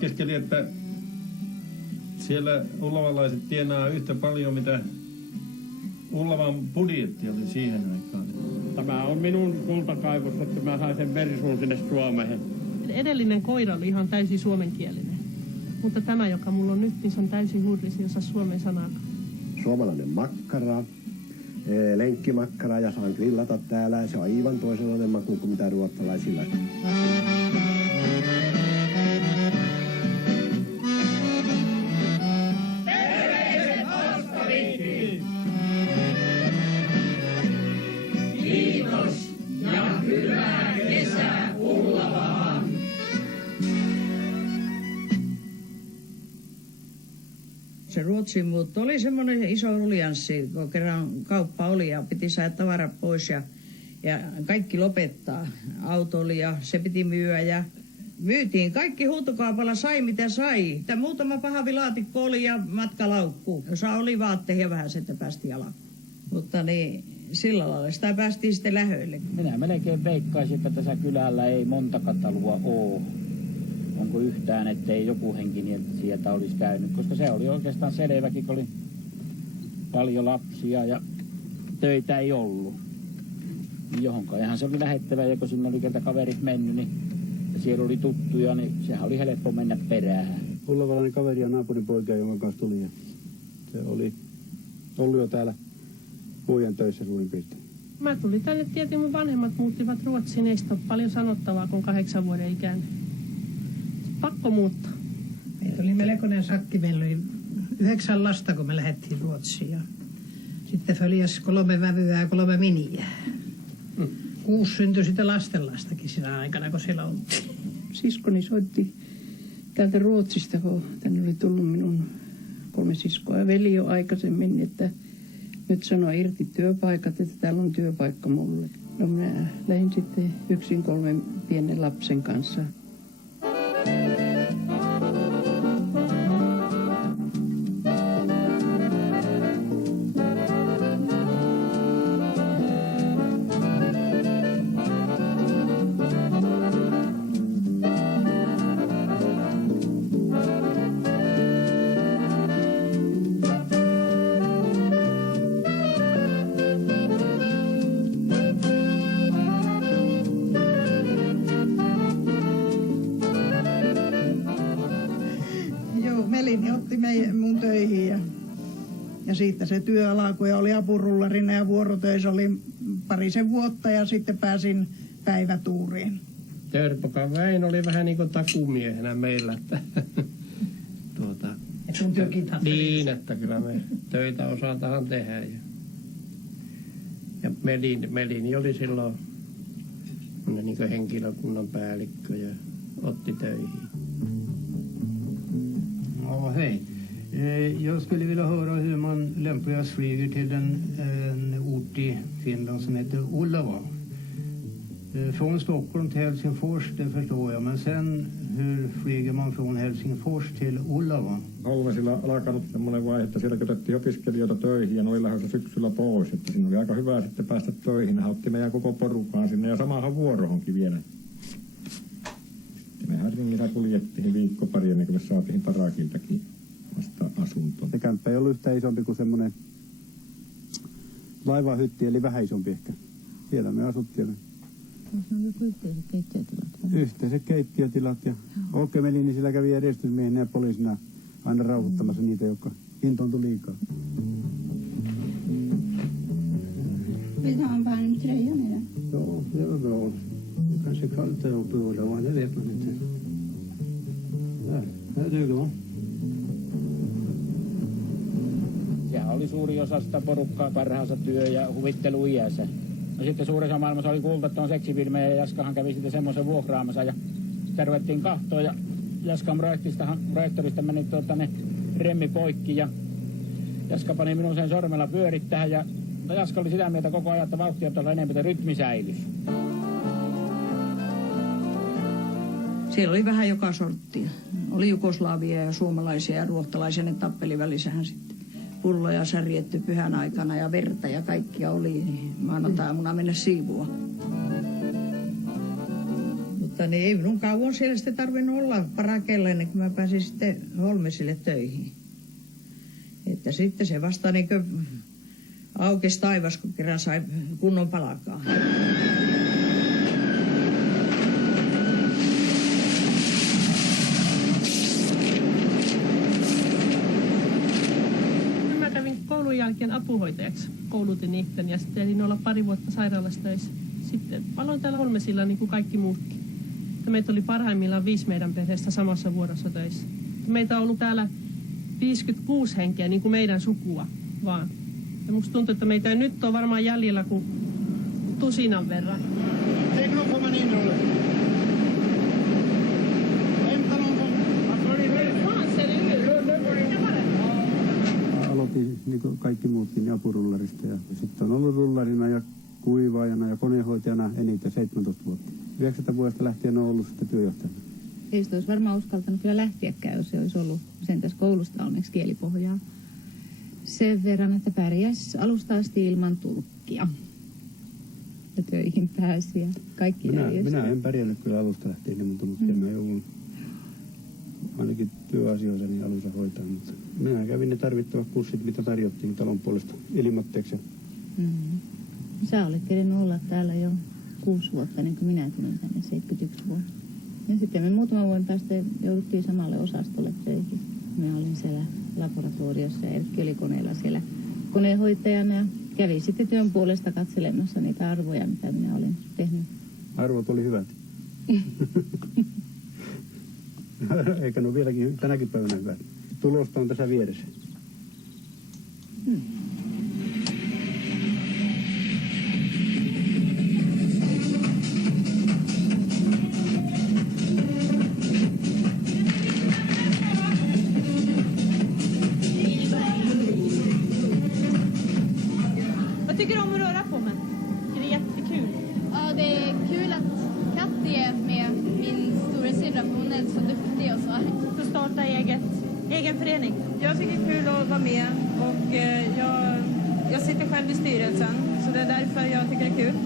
laskeskeli, että siellä ullavalaiset tienaa yhtä paljon, mitä Ullavan budjetti oli siihen aikaan. Tämä on minun kultakaivos, että mä sain sen verisuun sinne Suomeen. Edellinen koira oli ihan täysin suomenkielinen. Mutta tämä, joka mulla on nyt, niin se on täysin hurri, se ei osaa suomen sanaakaan. Suomalainen makkara, lenkkimakkara ja saan grillata täällä. Se on aivan toisenlainen maku kuin mitä ruotsalaisilla. Kiitos ja hyvää kesää Ullavaan! Se Ruotsin muutto oli semmoinen iso ruljanssi, kun kerran kauppa oli ja piti saada tavarat pois ja kaikki lopettaa. Auto oli ja se piti myyä ja myytiin. Kaikki huutokaupalla sai mitä sai. Muutama pahvilaatikko oli ja matkalaukku, jossa oli vaatteita ja vähän että päästiin alkuun. Mutta niin, sillä lailla sitä päästiin sitten lähöille. Minä melkein veikkaisin, että tässä kylällä ei monta katalua ole. Onko yhtään, ettei joku henki sieltä olisi käynyt, koska se oli oikeastaan selväkin, kun oli paljon lapsia ja töitä ei ollut. Johonkaan se oli lähettävä, ja kun sinne oli kerta kaverit mennyt, niin ja siellä oli tuttuja, niin sehän oli helppo mennä perään. Ullavalainen kaveri ja naapurin poikia, jonka kanssa tuli. Ja se oli ollut jo täällä vuoden töissä suurin piirtein. Mä tulin tänne, tietenkin mun vanhemmat muuttivat Ruotsiin, ei sitä ole paljon sanottavaa, kun 8 vuoden ikäinen. Pakko muuttaa. Meitä oli melkoinen sakki. Meillä oli 9 lasta, kun me lähdettiin Ruotsiin. Ja sitten följäs 3 vävyä ja 3 miniä. 6 syntyi sitten lastenlastakin siinä aikana, kun siellä oltiin. Siskoni soitti täältä Ruotsista, kun tänne oli tullut minun 3 siskoa ja veli jo aikaisemmin, että nyt sanoi irti työpaikat, että täällä on työpaikka mulle. No minä lähdin sitten yksin 3 pienen lapsen kanssa. Melini otti mun töihin ja siitä se työ alkoi ja oli apurullarina ja vuorotöissä oli 2 vuotta ja sitten pääsin päivätuuriin. Törpokan Väin oli vähän niin kuin takumiehenä meillä. Että sun työkin niin, että kyllä me töitä osataan tehdä. Ja Melini oli silloin niin kuin henkilökunnan päällikkö ja otti töihin. Ja, hej. Jag skulle vilja höra hur man lämpligast flyger till en ort i Finland som heter Ullava. Från Stockholm till Helsingfors, det förstår jag. Men sen, hur flyger man från Helsingfors till Ullava? Olvesilla alkanut semmoinen vaihe, että siellä otettiin opiskelijoita töihin ja ne oli lähdössä syksyllä pois. Että siinä oli aika hyvä sitten päästä töihin. Hän otti meidän koko porukaan sinne ja samahan vuorohonkin vielä. Me Helsingillä kuljettiin viikko pari ennen kuin me saatiin Parakiltakin vasta asuntoon. Se kämppä ei ollut yhtä isompi kuin semmoinen laivahytti, eli vähän isompi ehkä. Siellä me asuttiin. Se on joku yhteiset keittiötilat. Yhteiset keittiötilat ja Olkemeli, niin sillä kävi järjestysmiehenä ja poliisina aina rauhoittamassa niitä, jotka intoontui liikaa. Vill du ha en varm tröja nere? Ja, det var bra. Det kanske är kallt där uppe i Ullava, det vet man inte. Där duger va? Sehän oli suuri osa sitä porukkaa parhaansa työ- ja huvitteluiässä. No sitten suuressa maailmassa oli kuultu, että on seksifilmejä ja Jaskahan kävi sitten semmoisen vuokraamassa ja sitä ruvettiin kahtoon ja Jaskan projektorista meni remmi poikki ja Jaska pani minun sen sormella pyörittää ja Jaska oli sitä mieltä koko ajan, että vauhti on enemmän, että rytmi säilyisi. Siellä oli vähän joka sorttia. Oli jugoslaavia ja suomalaisia ja ruottalaisia, ne tappeli välissähän sitten. Pulloja särjetty pyhän aikana ja verta ja kaikkia oli, niin maanantai-aamuna mennä siivua. Mutta Mutta niin ei minun kauan siellä sitten tarvinnut olla Parakella ennen kuin mä pääsin sitten Holmesille töihin. Että sitten se vasta niin kuin aukesi taivas, kun kerran sai kunnon palkaa. Mä kävin koulun jälkeen apuhoitajaksi. Koulutin itteni ja sitten elin olla pari vuotta sairaalassa töissä. Sitten aloin täällä Holmesilla niin kuin kaikki muutkin. Meitä oli parhaimmillaan 5 meidän perheestä samassa vuorossa töissä. Meitä on ollut täällä 56 henkeä, niin kuin meidän sukua vaan. Ja musta tuntuu, että meitä ei nyt ole varmaan jäljellä kuin tusinan verran. Aloitin niin kuin kaikki muutkin niin apurullarista ja sitten on ollut rullarina ja kuivaajana ja konehoitajana enintään 17 vuotta. 9 vuodesta lähtien on ollut sitten työjohtajana. Ei sitä olisi varmaan uskaltanut kyllä lähteäkään, jos se olisi ollut sen tässä koulusta onneksi kielipohjaa. Sen verran, että pärjäisi alusta asti ilman tulkkia. Ja töihin pääsi ja kaikki minä en pärjännyt kyllä alusta lähtien ilman tulkkia. Mä joudun ainakin työasioissa niin alussa hoitaa. Mutta minä kävin ne tarvittavat kurssit, mitä tarjottiin talon puolesta ilmatteeksi. Sä olet kerennyt olla täällä jo 6 vuotta, niin kuin minä tulin tänne 71 vuonna. Ja sitten me muutaman vuoden päästä jouduttiin samalle osastolle töihin. Minä olin siellä laboratoriossa ja Erkki oli koneella siellä koneenhoitajana ja kävin sitten työn puolesta katselemassa niitä arvoja, mitä minä olin tehnyt. Arvot oli hyvät. Eikä ne ole vieläkin tänäkin päivänä hyvät. Tulosta on tässä vieressä. Vad tycker du om att röra på mig? Är det jättekul? Ja, det är kul att Katti är med, min storasyrra, för hon är så duktig och så. Att starta egen förening. Jag tycker det är kul att vara med och jag sitter själv i styrelsen, så det är därför jag tycker det är kul.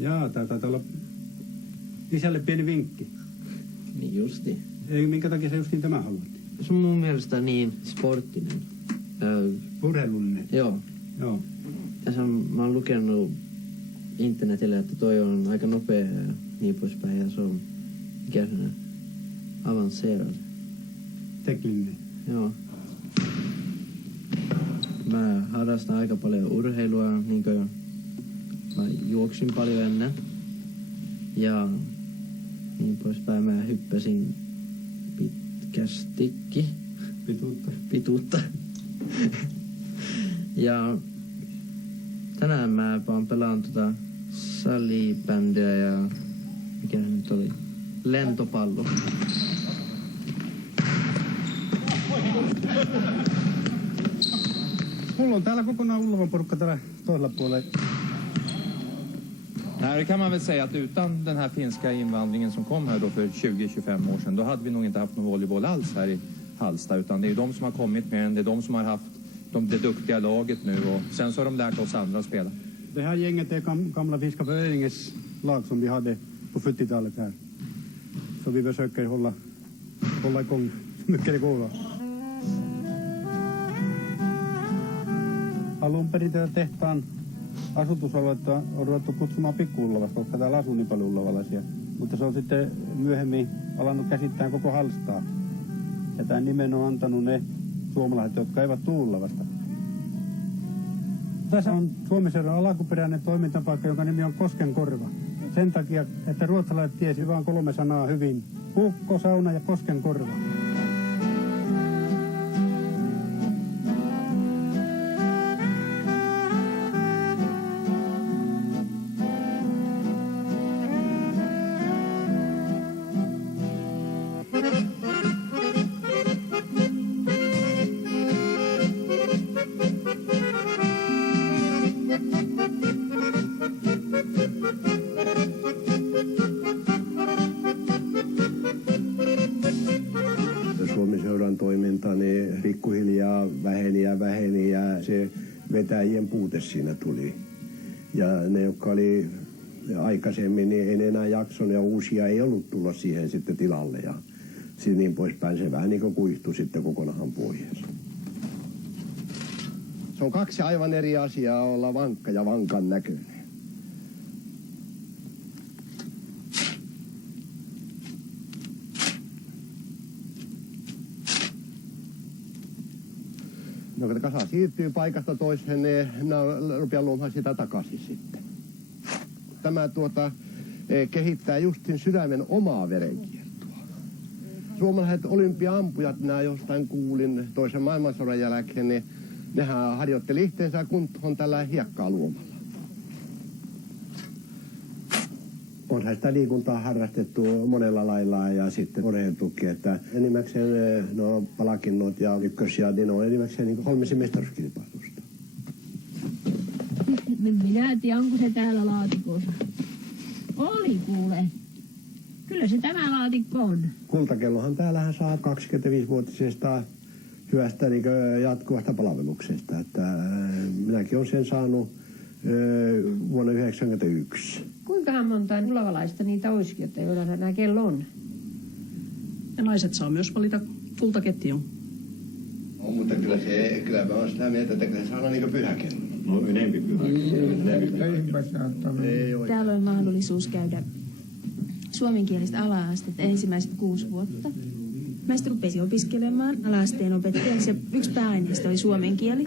Jaa, taitaa olla isälle pieni vinkki. Niin justi. Ei, minkä takia sä justiin tämä haluat? Se on mun mielestä niin sporttinen. Urheilullinen? Joo. Tässä mä oon lukenut internetillä, että toi on aika nopea ja niin poispäin. Ja se on ikään avancerad. Tekninen? Joo. Mä harrastan aika paljon urheilua, niin kuin mä juoksin paljon ennen. Ja niin poispäin mä hyppäsin pitkästikin. Pituutta. Ja tänään mä vaan pelaan salibändiä ja mikä nyt oli? Lentopallo. Mulla on täällä kokonaan Ullavan porukka täällä toisella puolella. Nej, det kan man väl säga att utan den här finska invandringen som kom här då för 20-25 år sedan, då hade vi nog inte haft någon volleyboll alls här i Hallsta, utan det är ju de som har kommit med den, det är de som har haft det duktiga laget nu och sen så har de lärt oss andra att spela. Det här gänget är gamla finska föreningens lag som vi hade på 40-talet här. Så vi försöker hålla igång så mycket det går. Alun perin tätä tehtaan asutusaluetta on ruvettu kutsumaan Pikku-Ullavasta, koska täällä asuu niin paljon ullavalaisia. Mutta se on sitten myöhemmin alannut käsittää koko Hallstaa. Ja tämän nimen on antanut ne suomalaiset, jotka eivät tule Ullavasta. Tässä on Suomiseuran alkuperäinen toimintapaikka, jonka nimi on Koskenkorva. Sen takia, että ruotsalaiset tiesi vain 3 sanaa hyvin. Kukko, sauna ja Koskenkorva. niin pikkuhiljaa väheni ja se vetäjien puute siinä tuli. Ja ne, jotka oli aikaisemmin, niin en enää jakson ja uusia ei ollut tulla siihen sitten tilalle ja niin poispäin. Se vähän niin kuin kuihtui sitten kokonaan pois. Se on kaksi aivan eri asiaa olla vankka ja vankan näköinen. No kun kasa siirtyy paikasta toiseen, niin minä rupean luomaan sitä takaisin sitten. Tämä kehittää justin sydämen omaa verenkiertoa. Suomalaiset olympia-ampujat, minä jostain kuulin toisen maailmansodan jälkeen, niin nehän harjoitteli itseensä kuntoon tällä hiekkaa luomalla. Onhan sitä liikuntaa harrastettu monella lailla ja sitten urheiltukin, että enimmäkseen palkinnot ja ykkösiä, niin on enimmäkseen niin Holmisen mestaruuskilpailusta. Minä en tiedä, onko se täällä laatikossa. Oli kuule. Kyllä se tämä laatikko on. Kultakellohan täällähän saa 25-vuotisesta hyvästä niin jatkuvasta palveluksesta. Että minäkin olen sen saanut vuonna 1991. Kuinkahan monta ullavalaista niitä olisikin, että joilla nämä kello on? Ja naiset saa myös valita kultaketjun. No, mutta kyllä mä olen sitä mieltä, että kyllä se saa olla niin pyhäkello. No enempi pyhäkello. Täällä on mahdollisuus käydä suomenkielistä ala-astetta ensimmäiset 6 vuotta. Mä sitten rupesin opiskelemaan ala-asteen opettajaksi ja yksi pääaineista oli suomen kieli.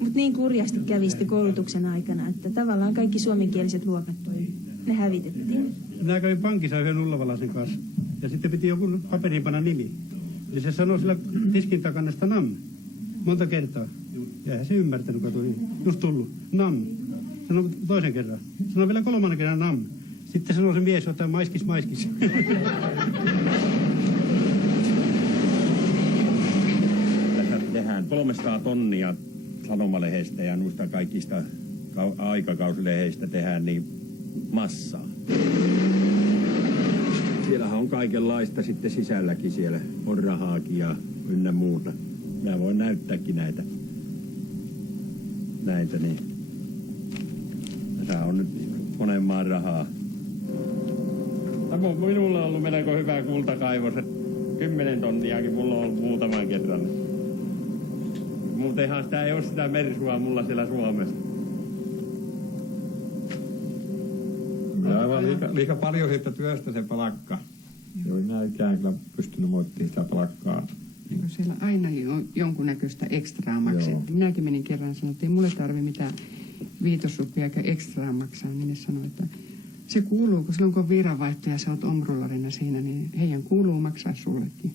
Mutta niin kurjasti kävi sitten koulutuksen aikana, että tavallaan kaikki suomenkieliset luokat, ne hävitettiin. Minä kävin pankissa yhden ullavalaisen kanssa ja sitten piti joku paperiin panna nimi. Ja se sanoi sillä tiskin takana sitä nam monta kertaa. Ja eihän se ymmärtänyt, kun tuli just tullut. Nam. Sanoi toisen kerran. Sanoi vielä 3. kerran nam. Sitten sanoi se mies, että maiskis. Tässä tehdään 300 tonnia sanomalehdestä ja noista kaikista aikakausilehdeistä tehdään niin massaa. Siellähän on kaikenlaista sitten sisälläkin, siellä on rahaakin ja ynnä muuta. Mä voin näyttääkin näitä niin. Tässä on nyt monen maan rahaa. Tämä on minulla ollut melko hyvä kultakaivos. 10 tonniakin mulla on ollut muutaman kerran. Muutenhan sitä ei ole sitä mersua mulla siellä Suomessa. Aivan liika paljon siitä työstä se palkka. Joo, minä ikään kyllä pystynyt moittimaan sitä palkkaa. Eikö siellä aina on jonkunnäköistä ekstraa maksettu? Minäkin menin kerran ja sanoin, että ei mulle tarvitse mitään viitosrupia eikä ekstraa maksaa. Niin ne sanoi, että se kuuluu, kun silloin kun on viranvaihto ja sä oot omrullarina siinä, niin heidän kuuluu maksaa sullekin.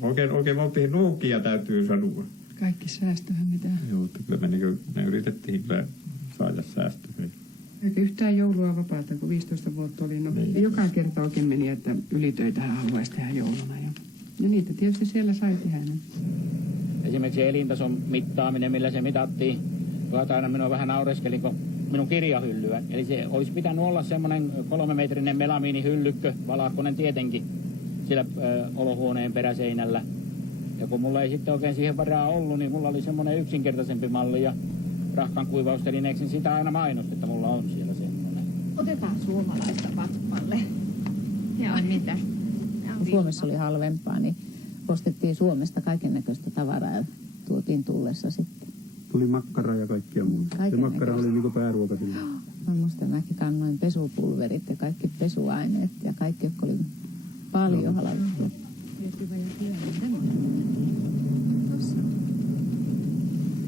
Oikein oltiin nuukia, täytyy sanoa. Kaikki säästöhän mitä. Joo, kyllä me yritettiin kyllä saada säästöjä. Eikä yhtään joulua vapaata, kun 15 vuotta oli. No, niin. Joka kerta oikein meni, että ylitöitähän haluaisi tehdä jouluna. Ja niitä tietysti siellä sai tehdä. Esimerkiksi elintason mittaaminen, millä se mitattiin. Aina minua vähän naureskeli, kun minun kirjahyllyä. Eli se olisi pitänyt olla semmoinen 3-metrinen melamiinihyllykkö, valakkonen tietenkin, siellä olohuoneen peräseinällä. Ja kun mulla ei sitten oikein siihen varaa ollut, niin mulla oli semmoinen yksinkertaisempi malli ja rahkan kuivaustelineeksi sitä aina mainosti, että mulla on siellä semmoinen. Otetaan suomalaista vatpalle. Joo, mitä? Kun Suomessa oli halvempaa, niin ostettiin Suomesta kaikennäköistä tavaraa ja tuotiin tullessa sitten. Tuli makkara ja kaikkia muuta. Se makkara oli niinku pääruoka sillä. Mä muistan, mäkin kannoin pesupulverit ja kaikki pesuaineet ja kaikki, jotka oli paljon halvempaa.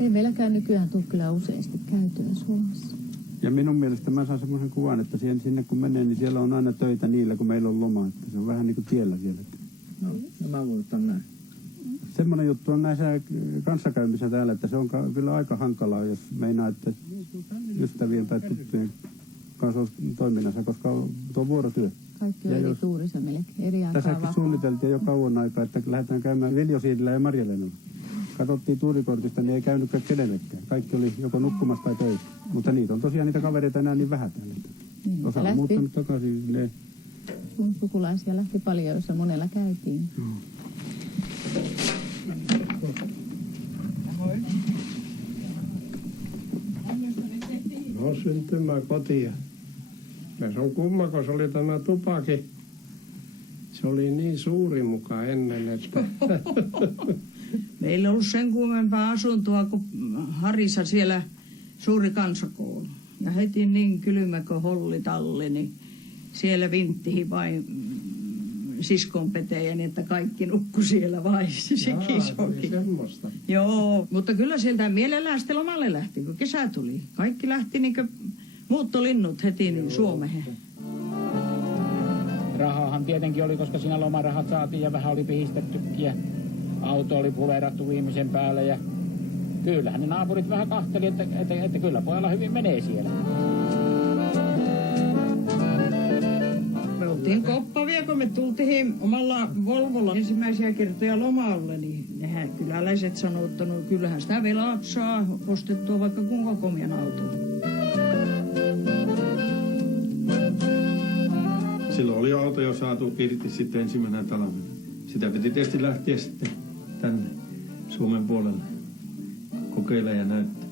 Ei meilläkään nykyään tule kyllä useasti käytyä Suomessa. Ja minun mielestä mä saan semmoisen kuvan, että sinne kun menee, niin siellä on aina töitä niillä, kun meillä on loma. Että se on vähän niin kuin tiellä siellä. No, mä muistan näin. Semmoinen juttu on näissä kanssakäymissä täällä, että se on kyllä aika hankalaa, jos meinaa, että ystävien tai tyttöjen kanssa olisi toiminnassa, koska tuo on vuorotyö. Kaikki on eri tuurissa melkein, eri aikaa tässäkin vapaa. suunniteltiin jo kauan aikaa, että lähdetään käymään Viljosiidillä ja Marjalenalla. Katsottiin tuurikortista, niin ei käynytkään kenellekään. Kaikki oli joko nukkumassa tai töissä. Mutta niitä on tosiaan niitä kavereita enää niin vähän täällä. Niin, osa on muuttanut takaisin. Ne... Sun sukulaisia lähti paljon, joissa monella käytiin. syntymäkoti. Ja se on kumma, kun se oli tämä tupakin. Se oli niin suuri mukaan ennen, että... Meillä ei ollut sen kuumempaa asuntoa kuin Harissa siellä suuri kansakoulu. Ja heti niin kylmä kuin hollitalli, niin siellä vinttihin vain siskonpeteen, että kaikki nukku siellä vai sekin sopi. Semmoista. Joo, mutta kyllä sieltä mielellään sitten lomalle lähti, kun kesä tuli. Kaikki lähti niin kuin muuttolinnut heti niin Suomeen. Rahahan tietenkin oli, koska siinä lomarahat saatiin ja vähän oli pihistettykin ja auto oli pulerattu viimeisen päälle ja kyllähän ne naapurit vähän kahteli, että kyllä pojalla hyvin menee siellä. Me oltiin koppavia, kun me tultiin omalla Volvolla ensimmäisiä kertoja lomalle, niin nehän kyläläiset sanoo, että no kyllähän sitä velat saa ostettua vaikka kuinka komian autolla. Silloin oli auto jo saatu irti sitten ensimmäisenä talvena. Sitä piti tietysti lähteä sitten tänne Suomen puolelle kokeilemaan ja näyttää.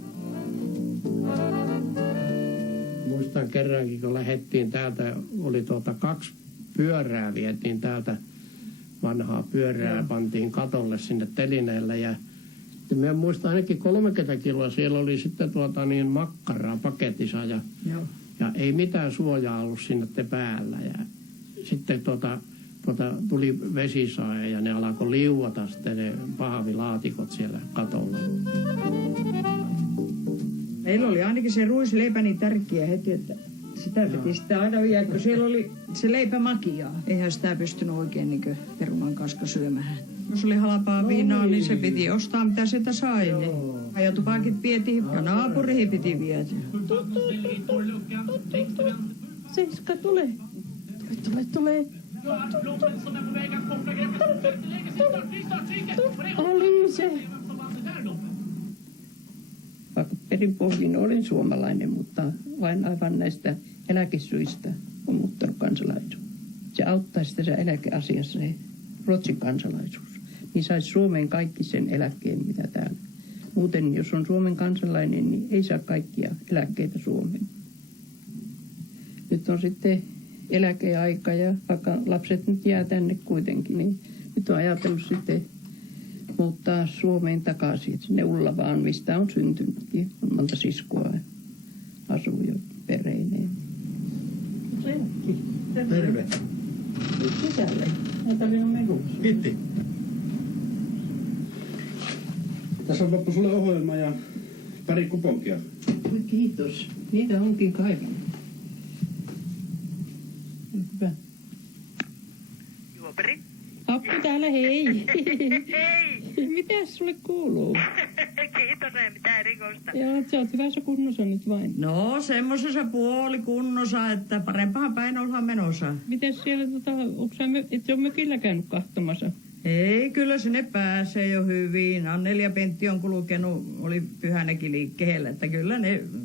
Muistan kerrankin, kun lähdettiin täältä, oli 2 pyörää, vietiin täältä vanhaa pyörää, pantiin katolle sinne telineelle ja minä muistan ainakin 30 kiloa, siellä oli sitten makkaraa paketissa ja ei mitään suojaa ollut sinne päällä ja sitten tuli vesisaaja ja ne alkoi liuata sitten ne pahvilaatikot siellä katolla. Meillä oli ainakin se ruisleipä niin tärkeä heti, että sitä piti sitä aina viedä, kun siellä oli se leipä makiaa. Eihän sitä pystynyt oikein niin perunan kanssa syömään. Jos oli halpaa viinaa, niin se piti ostaa mitä sitä sai. Ja tupakit vietiin ja naapuriin piti viedä. Seiska, tule. Tule. Oli se. Vaikka perinpohjin olin suomalainen, mutta vain aivan näistä eläkesyistä on muuttanut kansalaisuus. Se auttaisi tässä eläkeasiassa se Ruotsin kansalaisuus. Niin saisi Suomeen kaikki sen eläkkeen, mitä täällä. Muuten, jos on Suomen kansalainen, niin ei saa kaikkia eläkkeitä Suomeen. Nyt on sitten eläkeaika ja vaikka lapset nyt jää tänne kuitenkin, niin nyt on ajatellut sitten muuttaa Suomeen takaisin, sinne Ullavaan, mistä on syntynytkin. On monta siskoa asuu jo pereineen. Terve. Sisälle. Näitä oli melussa. Kiitti. Tässä on loppu sulle ohjelma ja pari kuponkia. Oi, kiitos. Niitä onkin kaivannut. Hyvä. Juoperi. Appu täällä, hei. Hei. Mitäs sulle kuuluu? Kiitos, ei mitään erikoista. Joo, sä oot hyvässä kunnossa nyt vain. No, semmosessa puolikunnossa, että parempaan päin ollaan menossa. Mites siellä, et ole mökillä käynyt kahtomassa? Ei, kyllä sinne pääsee jo hyvin. Anneli ja Pentti on kulkenut, oli pyhänäkin liikkeellä, että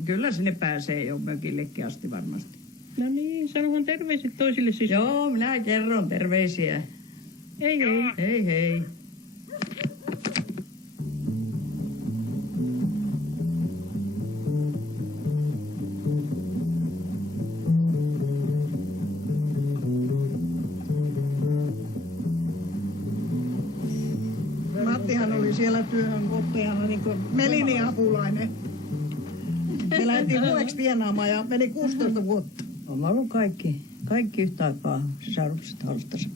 kyllä sinne pääsee jo mökillekin asti varmasti. No niin, sanohan terveiset toisille siis. Joo, minä kerron terveisiä. Hei hei. Hei hei. Mattihan oli siellä työhönottajana niin kuin Melinin apulainen. Me lähdettiin vuodeksi tienaamaan ja meni 16 vuotta. On ollut kaikki yhtä aikaa sisarukset halstassa.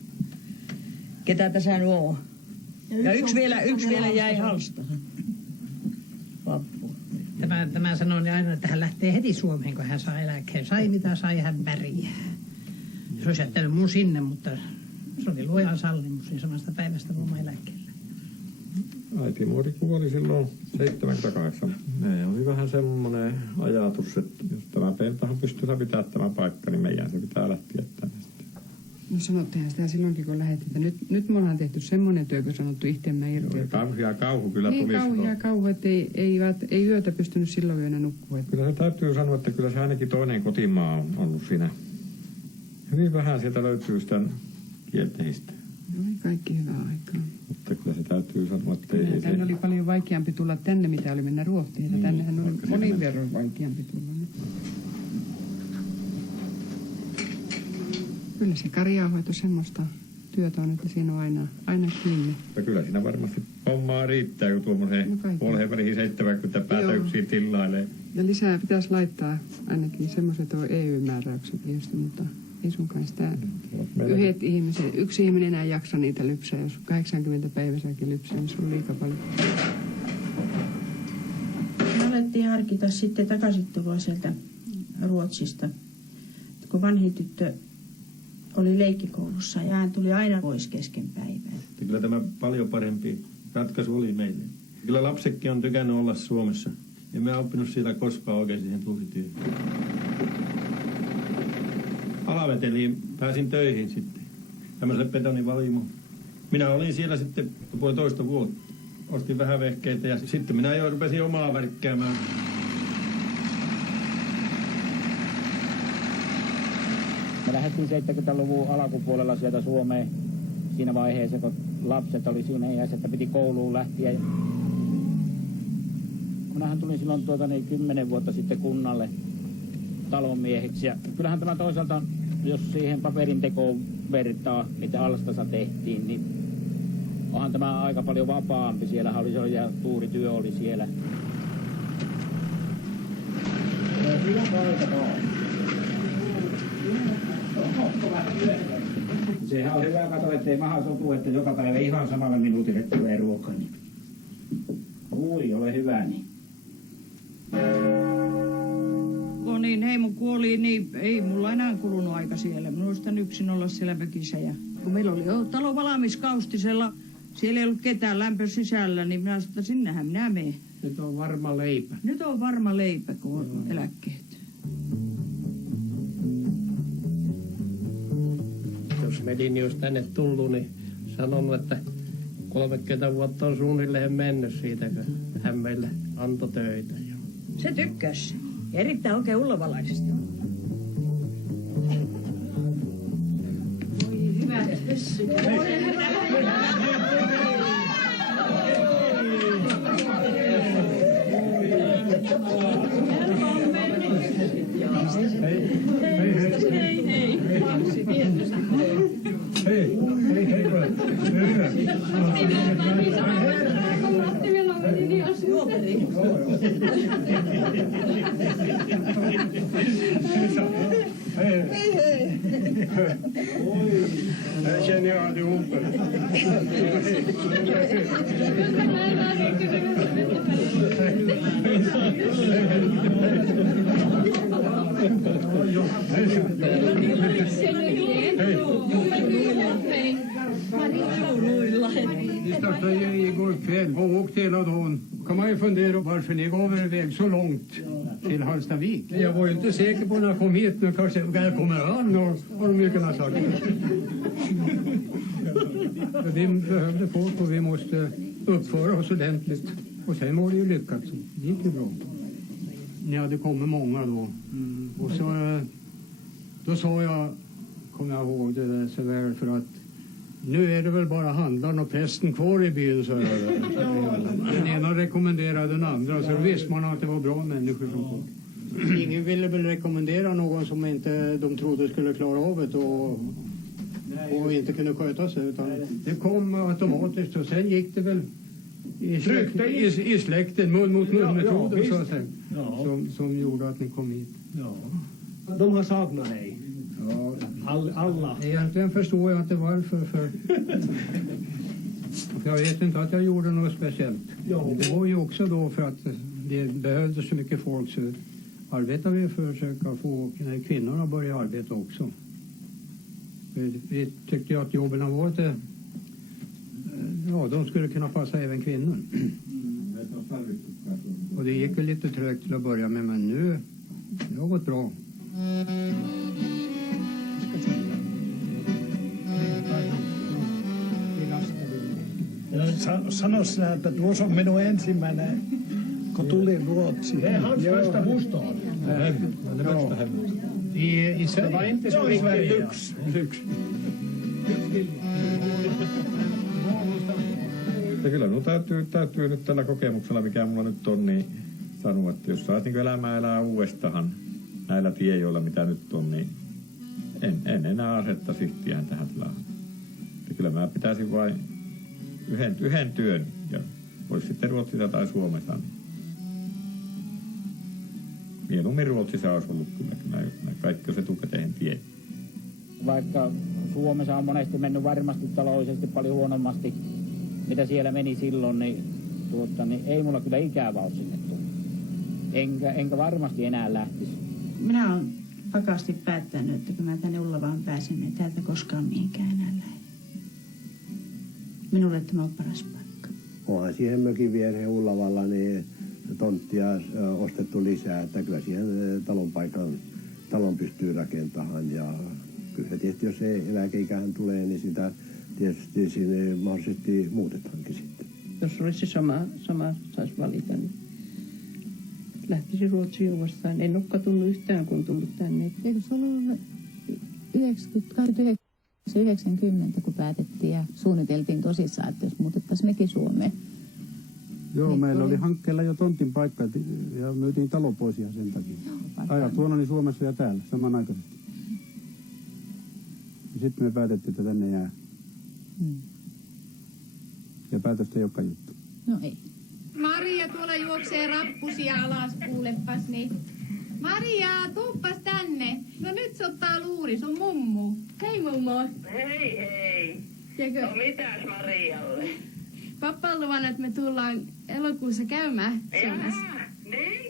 Ketä tässä nyt on? Ja yksi vielä jäi halstassa. Vappu. Tämä sanoi aina, että hän lähtee heti Suomeen, kun hän saa eläkkeen. Sai mitä sai, hän pärjää. Se olisi jättänyt mun sinne, mutta se oli luojan sallimus niin samasta päivästä loma eläkkeelle. Äitimuori kuoli silloin 78. Ne oli vähän semmoinen ajatus, että jos tämä Pertahan pystyy pitää tämä paikka, niin meidän se pitää lähteä tänne sitten. No sanottehan sitä silloinkin, kun lähdettiin, että nyt me ollaan tehty semmoinen työ, kun sanottu itseämme irti. Kauhea kauhu kyllä niin, tuli silloin. Niin kauhea kauhu, että ei yötä pystynyt silloin yönä nukkua. Kyllä se täytyy sanoa, että kyllä se ainakin toinen kotimaa on ollut siinä. Hyvin vähän sieltä löytyy sitä kielteistä. No kaikki hyvää aikaa. Mutta kyllä se täytyy sanoa, että ei tänne se... oli paljon vaikeampi tulla tänne, mitä oli mennä Ruotsiin. Niin, tännehän oli vaikka monin siinä verran vaikeampi tulla. Kyllä se karjaanhoito semmoista työtä on, että siinä on aina kiinni. Ja kyllä siinä varmasti hommaa riittää, kun tuommoiseen puoleen väliin 70 päätä yksin tillailee. Ja lisää pitäisi laittaa ainakin semmoiset on EU-määräykset tietysti, mutta ei sunkaan sitä yksi ihminen enää jaksa niitä lypsää. Jos 80 päivässäkin lypsää, niin se on liikaa paljon. Me alettiin harkita sitten takaisin tuloa sieltä Ruotsista, kun vanhin tyttö oli leikkikoulussa ja hän tuli aina pois kesken päivää. Kyllä tämä paljon parempi ratkaisu oli meille. Kyllä lapsetkin on tykännyt olla Suomessa. En mä oppinut siitä koskaan oikein siihen tuulityöhön. Alaveteliin pääsin töihin sitten. Tämmöiselle betonivalimoon. Minä olin siellä sitten 1,5 vuotta. Ostin vähän vehkeitä ja sitten minä jo rupesin omaa värkkäämään. Me lähdettiin 70-luvun alkupuolella sieltä Suomeen siinä vaiheessa, kun lapset oli siinä iässä, että piti kouluun lähteä. Minähän tulin silloin 10 vuotta sitten kunnalle talonmieheksi. Ja kyllähän tämä toisaalta, jos siihen paperintekoon vertaa, mitä Alstassa tehtiin, niin onhan tämä aika paljon vapaampi. Siellähän oli se ja tuurityö oli siellä. Hyvä paikka Sehän on hyvä katsoa, ettei maha sotu, että joka päivä ihan samalla minuutille tulee ruoka. Niin. Ole hyvä niin. Kun niin heimo kuoli, niin ei mulla enää kulunut aika siellä. Minulla olisi tämän yksin olla siellä mökissä. Ja kun meillä oli jo talo valmis Kaustisella, siellä ei ollut ketään lämpö sisällä, niin minä sanoin, että sinnehän minä menen. Nyt on varma leipä. Nyt on varma leipä, kun on eläkkeet. Jos Medini olisi tänne tullut, niin sanonut, että 30 vuotta on suunnilleen mennyt siitä, kun hän meille antoi töitä. Se tykkäsi. Erittäin oikein ullovalaisesta. Voi hyvä tessy. Jag känner jag allihop. Vi startade igår kväll och åkte hela dagen. Kan man ju fundera varför ni gav er iväg så långt till Hallstavik. Jag var ju inte säker på när jag kom hit. Nu kanske jag kommer an och har de ju kunnat sagt. Vi behövde folk och vi måste uppföra oss ordentligt. Och sen var det ju lyckat. Det gick ju bra. Ni hade kommit många då. Och så då sa jag, kommer jag ihåg det där så väl, för att nu är det väl bara handlaren och prästen kvar i byn, så den ena rekommenderade den andra, så visste man att det var bra människor som kom. Ingen ville väl rekommendera någon som inte de trodde skulle klara av det och inte kunde sköta sig, utan det kom automatiskt och sen gick det väl i släkten, mun mot mun-metoden så att säga, som gjorde att ni kom hit. Ja. De har saknat dig. Ja, alla. Egentligen förstår jag inte varför. För jag vet inte att jag gjorde något speciellt. Ja. Det var ju också då för att det behövdes så mycket folk, så arbetade vi för att försöka få kvinnorna att börja arbeta också. Vi tyckte ju att jobben var inte... Ja, de skulle kunna passa även kvinnor. Och det gick ju lite trögt till att börja med, men nu det har gått bra. Sano sinä, että tuossa on minun ensimmäinen, kun tulin Ruotsiin. Det är hans första bostad. I Sverige? Det var inte så riktigt lyx. Ja kyllä minun täytyy nyt tällä kokemuksella, mikä mulla nyt on, niin sanoa, että jos saisi niin elämää elää uudestaan näillä tiejoilla, mitä nyt on, niin En enää asetta sihtiään tähän tilaan. Kyllä mä pitäisin vain yhden työn ja olisi sitten Ruotsissa tai Suomessa. Niin mieluummin Ruotsissa olisi ollut kyllä, mä kaikki olisi etukäteen tiedä. Vaikka Suomessa on monesti mennyt varmasti taloudellisesti paljon huonommasti, mitä siellä meni silloin, niin ei mulla kyllä ikävä ole sinne tullut. Enkä varmasti enää lähtisi. Minä olen vakaasti päättänyt, että kun mä tänne Ullavaan pääsen, niin täältä koskaan mihinkään enää lähde. Minulle tämä on paras paikka. Onhan siihen mökin viereen Ullavalla niin tonttia ostettu lisää, että kyllä siihen talon pystyy rakentamaan. Ja kyllä tietysti, jos se eläkeikähän tulee, niin sitä tietysti sinne mahdollisesti muutetaankin sitten. Jos olisi sama saisi valita, niin lähtisi Ruotsiin uudestaan. En ole katunut yhtään, kun tullut tänne. Eikö se ollut 90, kun päätettiin ja suunniteltiin tosissaan, että jos muutettaisiin mekin Suomeen. Joo, niin meillä oli hankkeella jo tontin paikka ja myytiin talo pois ihan sen takia. Ajat huononi Suomessa ja täällä samanaikaisesti. Sitten me päätettiin, että tänne jää. Ja päätöstä ei olekaan juttu. No ei. Maria tuolla juoksee rappusia alas, kuulepas niin. Maria, tuuppas tänne. No nyt se ottaa luuri, sun mummu. Hei mummo. Hei. Jekö? No mitäs Marialle? Pappa on luvannut, että me tullaan elokuussa käymään Suomessa. Niin?